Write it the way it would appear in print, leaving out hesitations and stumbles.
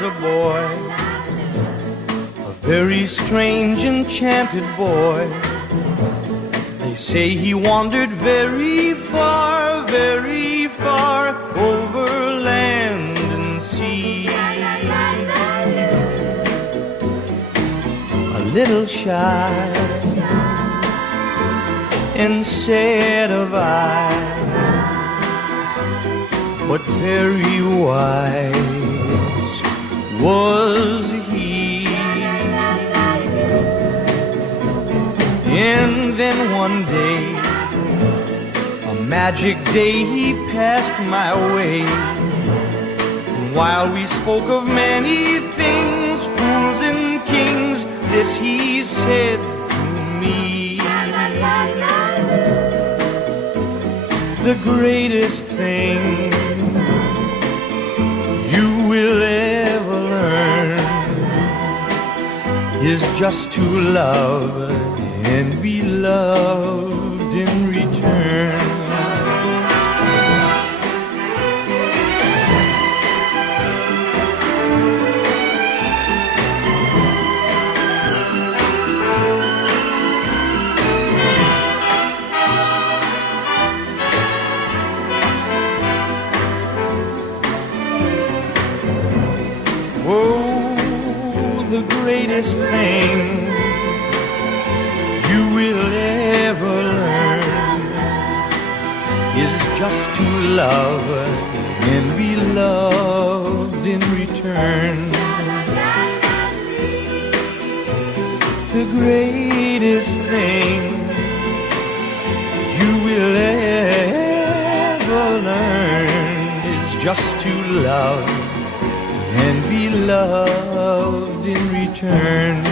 was a boy, a very strange, enchanted boy. They say he wandered very far over land and sea. A little shy and sad of eye, but very wise was he. And then one day, a magic day, he passed my way. And while we spoke of many things, fools and kings, this he said to me: the greatest thing you will ever learn is just to love and be loved in return. Oh, the greatest thing you will ever learn is just to love and be loved in return. The greatest thing you will ever learn is just to love and be loved in return.